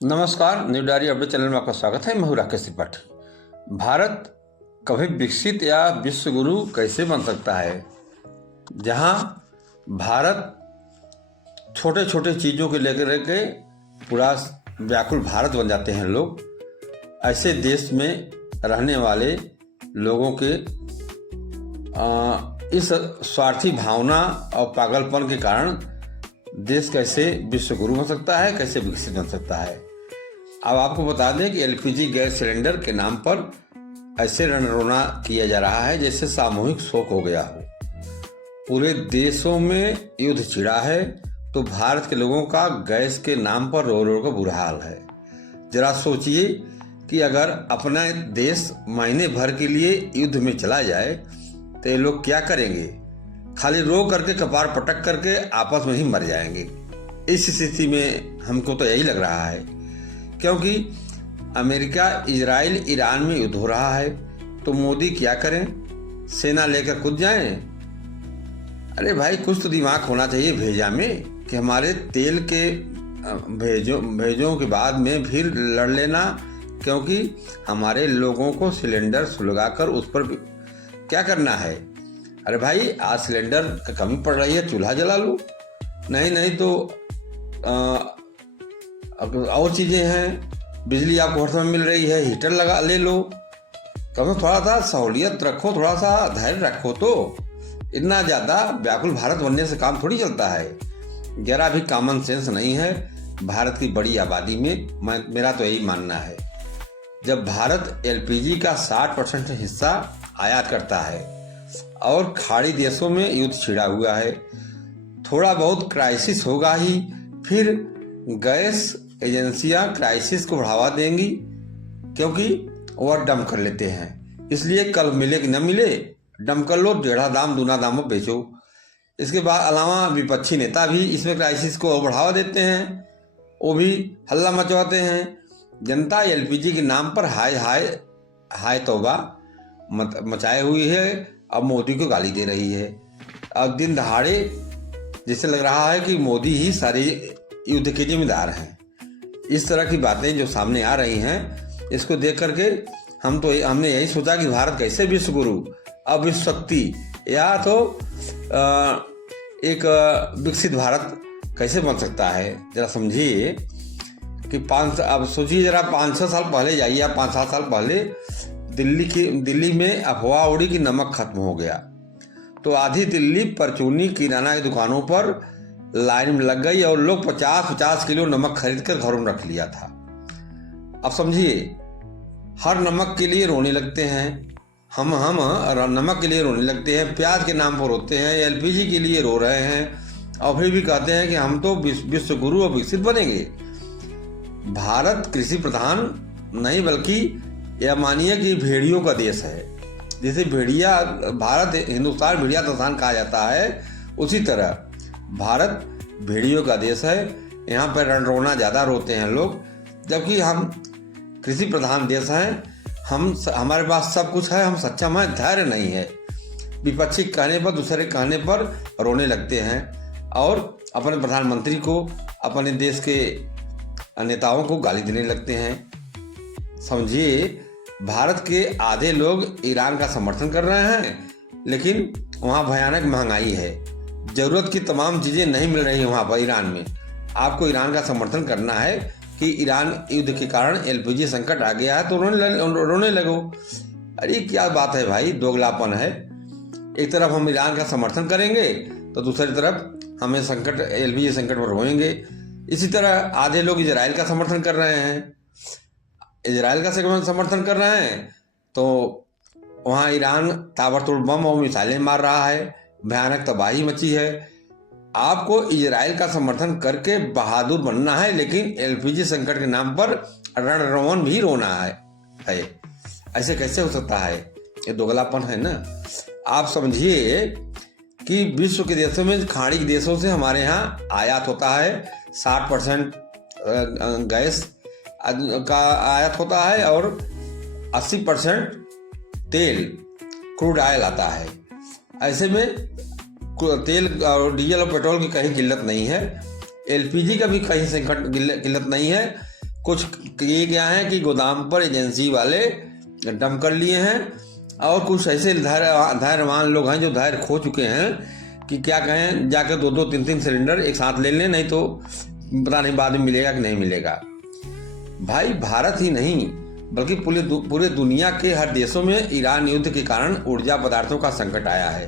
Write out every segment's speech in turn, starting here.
नमस्कार, new diary update channel में आपका स्वागत है। मैं हूं राकेश त्रिपाठी। भारत कभी विकसित या विश्व गुरु कैसे बन सकता है, जहां भारत छोटे छोटे चीज़ों को लेकर के पूरा व्याकुल भारत बन जाते हैं लोग। ऐसे देश में रहने वाले लोगों के इस स्वार्थी भावना और पागलपन के कारण देश कैसे विश्व गुरु हो सकता है, कैसे विकसित बन सकता है। अब आपको बता दें कि एलपीजी गैस सिलेंडर के नाम पर ऐसे रणरोना किया जा रहा है जैसे सामूहिक शोक हो गया हो। पूरे देशों में युद्ध छिड़ा है तो भारत के लोगों का गैस के नाम पर रो रो का बुरा हाल है। जरा सोचिए कि अगर अपना देश महीने भर के लिए युद्ध में चला जाए तो ये लोग क्या करेंगे? खाली रो करके कपार पटक करके आपस में ही मर जाएंगे। इस स्थिति में हमको तो यही लग रहा है, क्योंकि अमेरिका, इजराइल, ईरान में युद्ध हो रहा है तो मोदी क्या करें? सेना लेकर कूद जाएं? अरे भाई, कुछ तो दिमाग होना चाहिए भेजा में कि हमारे तेल के भेजों के बाद में फिर लड़ लेना, क्योंकि हमारे लोगों को सिलेंडर सुलगाकर उस पर क्या करना है। अरे भाई, आज सिलेंडर का कमी पड़ रही है, चूल्हा जला लो। नहीं तो और चीज़ें हैं, बिजली आपको हर समय मिल रही है, हीटर लगा ले लो। कम थोड़ा सा सहूलियत रखो, थोड़ा सा धैर्य रखो। तो इतना ज़्यादा व्याकुल भारत बनने से काम थोड़ी चलता है। जरा भी कॉमन सेंस नहीं है भारत की बड़ी आबादी में। मेरा तो यही मानना है। जब भारत एलपीजी का 60% हिस्सा आयात करता है और खाड़ी देशों में युद्ध छिड़ा हुआ है, थोड़ा बहुत क्राइसिस होगा ही, फिर गैस एजेंसियां क्राइसिस को बढ़ावा देंगी, क्योंकि वह डंप कर लेते हैं। इसलिए कल मिले कि न मिले, डंप कर लो, डेढ़ा दाम दूना दाम में बेचो। इसके बाद अलावा विपक्षी नेता भी इसमें क्राइसिस को बढ़ावा देते हैं, वो भी हल्ला मचवाते हैं। जनता एलपीजी के नाम पर हाय हाय हाय तौबा मचाए हुई है। अब मोदी को गाली दे रही है। अब दिन दहाड़े जिससे लग रहा है कि मोदी ही सारे युद्ध के जिम्मेदार हैं। इस तरह की बातें जो सामने आ रही हैं, इसको देख करके हमने यही सोचा कि भारत कैसे विश्व गुरु, अब विश्व शक्ति या तो एक विकसित भारत कैसे बन सकता है। जरा समझिए कि अब सोचिए जरा 5-6 साल पहले जाइए, या 5-7 साल पहले दिल्ली में अफवाह उड़ी कि नमक खत्म हो गया, तो आधी दिल्ली परचूनी किराना की दुकानों पर लाइन में लग गई और लोग 50-50 किलो नमक खरीद कर घरों में रख लिया था। अब समझिए, हर नमक के लिए रोने लगते हैं। हम नमक के लिए रोने लगते हैं, प्याज के नाम पर रोते हैं, एलपीजी के लिए रो रहे हैं, और फिर भी कहते हैं कि हम तो विश्व गुरु और विकसित बनेंगे। भारत कृषि प्रधान नहीं, बल्कि यह मानिए कि भेड़ियों का देश है। जैसे भेड़िया भारत, हिंदुस्तान भेड़िया स्थान कहा जाता है, उसी तरह भारत भेड़ियों का देश है। यहाँ पर रणरोना ज़्यादा रोते हैं लोग, जबकि हम कृषि प्रधान देश हैं। हमारे पास सब कुछ है, हम सक्षम हैं, धैर्य नहीं है। विपक्षी कहने पर, दूसरे कहने पर रोने लगते हैं और अपने प्रधानमंत्री को, अपने देश के नेताओं को गाली देने लगते हैं। समझिए, भारत के आधे लोग ईरान का समर्थन कर रहे हैं, लेकिन वहाँ भयानक महंगाई है, जरूरत की तमाम चीज़ें नहीं मिल रही वहाँ पर ईरान में। आपको ईरान का समर्थन करना है कि ईरान युद्ध के कारण एलपीजी संकट आ गया है तो रोने लगो। अरे क्या बात है भाई, दोगलापन है। एक तरफ हम ईरान का समर्थन करेंगे तो दूसरी तरफ हमें एलपीजी संकट पर रोएंगे। इसी तरह आधे लोग इजराइल का समर्थन कर रहे हैं। इजराइल का समर्थन कर रहे हैं तो वहाँ ईरान ताबड़तोड़ बम और मिसाइलें मार रहा है, भयानक तबाही मची है। आपको इजराइल का समर्थन करके बहादुर बनना है, लेकिन एलपीजी संकट के नाम पर रणरोवन भी रोना है। ऐसे कैसे हो सकता है? ये दोगलापन है ना। आप समझिए कि विश्व के देशों में, खाड़ी के देशों से हमारे यहाँ आयात होता है, 60% गैस का आयात होता है और 80% तेल, क्रूड ऑयल आता है। ऐसे में तेल और डीजल और पेट्रोल की कहीं किल्लत नहीं है, एलपीजी का भी कहीं संकट किल्लत नहीं है। कुछ किए क्या है कि गोदाम पर एजेंसी वाले डंप कर लिए हैं, और कुछ ऐसे धैर्यवान लोग हैं जो धैर्य खो चुके हैं कि क्या कहें, जाकर 2-2, 3-3 सिलेंडर एक साथ ले लें, नहीं तो पता नहीं बाद में मिलेगा कि नहीं मिलेगा। भाई भारत ही नहीं बल्कि पूरे दुनिया के हर देशों में ईरान युद्ध के कारण ऊर्जा पदार्थों का संकट आया है।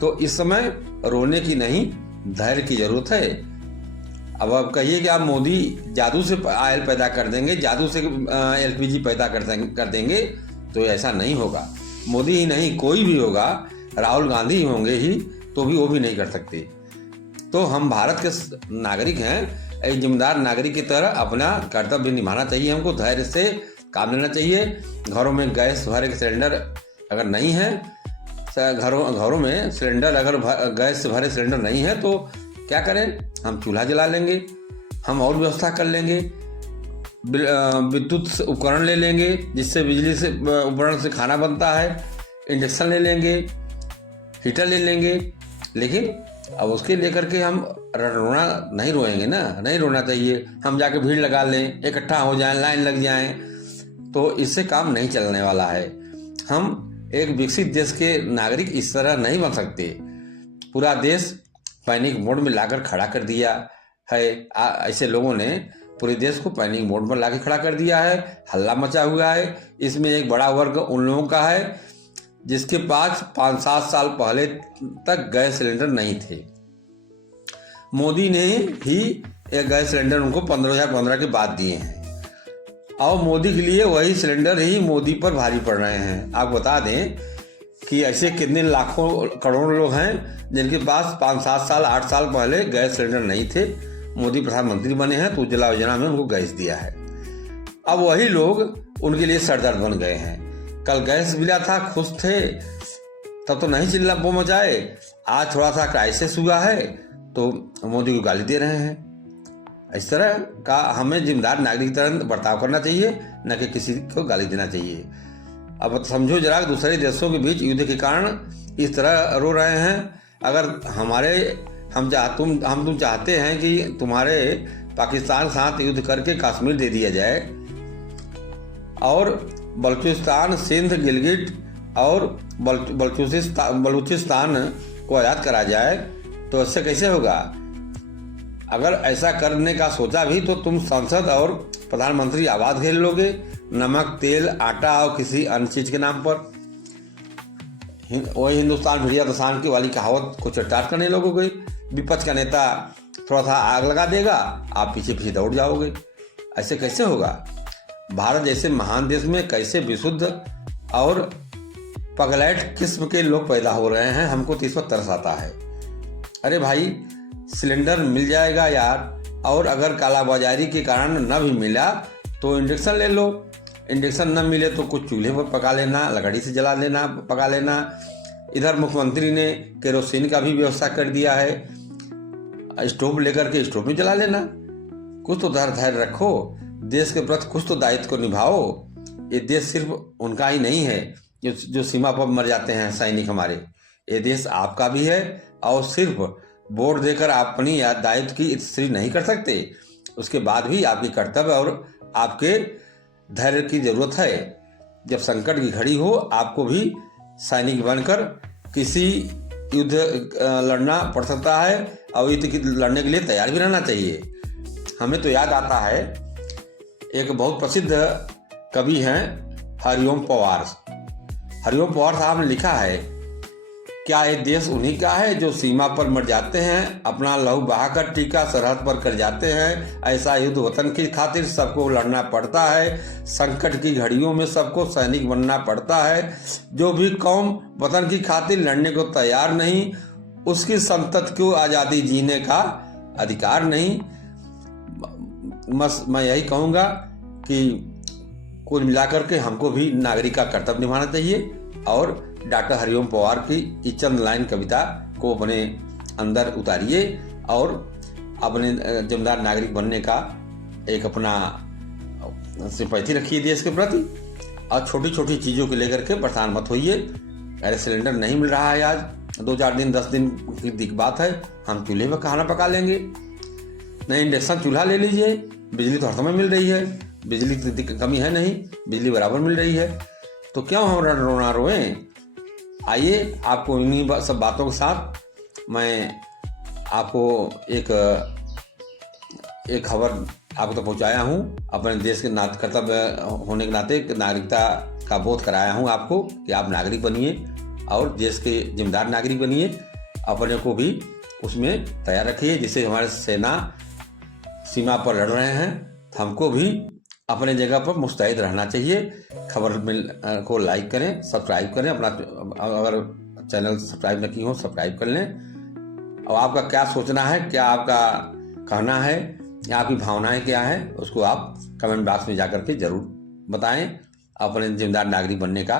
तो इस समय रोने की नहीं, धैर्य की जरूरत है। अब आप कहिए कि आप मोदी जादू से ऑयल पैदा कर देंगे, जादू से एलपीजी पैदा कर देंगे, तो ऐसा नहीं होगा। मोदी ही नहीं, कोई भी होगा, राहुल गांधी ही होंगे ही, तो भी वो भी नहीं कर सकते। तो हम भारत के नागरिक हैं, एक जिम्मेदार नागरिक की तरह अपना कर्तव्य निभाना चाहिए। हमको धैर्य से काम लेना चाहिए। घरों में गैस भरे के सिलेंडर अगर नहीं है, घरों में सिलेंडर अगर गैस से भरे सिलेंडर नहीं है तो क्या करें, हम चूल्हा जला लेंगे, हम और व्यवस्था कर लेंगे, विद्युत उपकरण ले लेंगे जिससे बिजली से उपकरण से खाना बनता है, इंडक्शन ले लेंगे, हीटर ले लेंगे। लेकिन अब उसके लेकर के हम रोना नहीं रोएंगे ना, नहीं रोना चाहिए। हम जाके भीड़ लगा लें, इकट्ठा हो जाएं, लाइन लग जाएं, तो इससे काम नहीं चलने वाला है। हम एक विकसित देश के नागरिक इस तरह नहीं बन सकते। पूरा देश पैनिक मोड में लाकर खड़ा कर दिया है। ऐसे लोगों ने पूरे देश को पैनिक मोड में लाकर खड़ा कर दिया है, हल्ला मचा हुआ है। इसमें एक बड़ा वर्ग उन लोगों का है जिसके पास 5-7 साल पहले तक गैस सिलेंडर नहीं थे। मोदी ने ही एक गैस सिलेंडर उनको 2015 के बाद दिए हैं, और मोदी के लिए वही सिलेंडर ही मोदी पर भारी पड़ रहे हैं। आप बता दें कि ऐसे कितने लाखों करोड़ों लोग हैं जिनके पास 5-7 साल 8 साल पहले गैस सिलेंडर नहीं थे। मोदी प्रधानमंत्री बने हैं तो उज्ज्वला योजना में उनको गैस दिया है। अब वही लोग उनके लिए सरदर्द बन गए हैं। कल गैस मिला था, खुश थे, तब तो नहीं चिल्ला वो मचाए। आज थोड़ा सा क्राइसिस हुआ है तो मोदी को गाली दे रहे हैं। इस तरह का हमें जिम्मेदार नागरिक की तरह बर्ताव करना चाहिए, न कि किसी को गाली देना चाहिए। अब समझो जरा, दूसरे देशों के बीच युद्ध के कारण इस तरह रो रहे हैं। अगर तुम चाहते हैं कि तुम्हारे पाकिस्तान के साथ युद्ध करके कश्मीर दे दिया जाए और बलूचिस्तान, सिंध, गिलगिट और बलूचिस्तान को आज़ाद करा जाए, तो इससे कैसे होगा? अगर ऐसा करने का सोचा भी तो तुम संसद और प्रधानमंत्री आवाज घेर लोगे, नमक, तेल, आटा और किसी अन्य चीज के नाम पर। वही हिंदुस्तान भिड़िया दसान की वाली कहावत को चट्टाट करने लगोगे। विपक्ष का नेता थोड़ा सा आग लगा देगा, आप पीछे पीछे दौड़ जाओगे। ऐसे कैसे होगा? भारत जैसे महान देश में कैसे विशुद्ध और पगलैट किस्म के लोग पैदा हो रहे हैं, हमको तो इस पर तरस आता है। अरे भाई, सिलेंडर मिल जाएगा यार, और अगर कालाबाजारी के कारण न भी मिला तो इंडक्शन ले लो। इंडक्शन न मिले तो कुछ चूल्हे पर पका लेना, लकड़ी से जला लेना, पका लेना। इधर मुख्यमंत्री ने केरोसिन का भी व्यवस्था कर दिया है, स्टोव लेकर के स्टोव में जला लेना। कुछ तो धैर्य रखो, देश के प्रति कुछ तो दायित्व को निभाओ। ये देश सिर्फ उनका ही नहीं है जो सीमा पर मर जाते हैं सैनिक हमारे। ये देश आपका भी है, और सिर्फ वोट देकर आप अपनी दायित्व की इस्त्री नहीं कर सकते। उसके बाद भी आपके कर्तव्य और आपके धैर्य की जरूरत है। जब संकट की घड़ी हो, आपको भी सैनिक बनकर किसी युद्ध लड़ना पड़ सकता है, और युद्ध लड़ने के लिए तैयार भी रहना चाहिए। हमें तो याद आता है, एक बहुत प्रसिद्ध कवि हैं हरिओम पवार। हरिओम पवार साहब ने लिखा है, क्या ये देश उन्हीं का है जो सीमा पर मर जाते हैं, अपना लहू बहाकर टीका सरहद पर कर जाते हैं। ऐसा युद्ध वतन की खातिर सबको लड़ना पड़ता है। संकट की घड़ियों में सबको सैनिक बनना पड़ता है। जो भी कौम वतन की खातिर लड़ने को तैयार नहीं, उसकी संतति को आज़ादी जीने का अधिकार नहीं। बस मैं यही कहूँगा कि कुल मिलाकर के हमको भी नागरिक का कर्तव्य निभाना चाहिए, और डॉक्टर हरिओम पवार की चंद लाइन कविता को अपने अंदर उतारिए और अपने जिम्मेदार नागरिक बनने का एक अपना सिंपैथी रखिए देश के प्रति, और छोटी छोटी चीज़ों को लेकर के परेशान मत होइए। अरे सिलेंडर नहीं मिल रहा है, आज 2-4 दिन 10 दिन की बात है, हम चूल्हे में खाना पका लेंगे। नहीं, इंडक्शन चूल्हा ले लीजिए, बिजली तो हर समय मिल रही है, बिजली की कमी है नहीं, बिजली बराबर मिल रही है, तो क्यों हम रोना रोएं। आइए आपको इन्हीं सब बातों के साथ मैं आपको एक खबर आपको तो पहुंचाया हूं। अपने देश के कर्तव्य होने के नाते नागरिकता का बोध कराया हूं आपको कि आप नागरिक बनिए और देश के जिम्मेदार नागरिक बनिए। अपने को भी उसमें तैयार रखिए, जिससे हमारे सेना सीमा पर लड़ रहे हैं, हमको भी अपने जगह पर मुस्तैद रहना चाहिए। खबर को लाइक करें, सब्सक्राइब करें, अपना अगर चैनल सब्सक्राइब न की हो सब्सक्राइब कर लें। और आपका क्या सोचना है, क्या आपका कहना है, या आपकी भावनाएं क्या है, उसको आप कमेंट बॉक्स में जाकर के जरूर बताएं। अपने जिम्मेदार नागरिक बनने का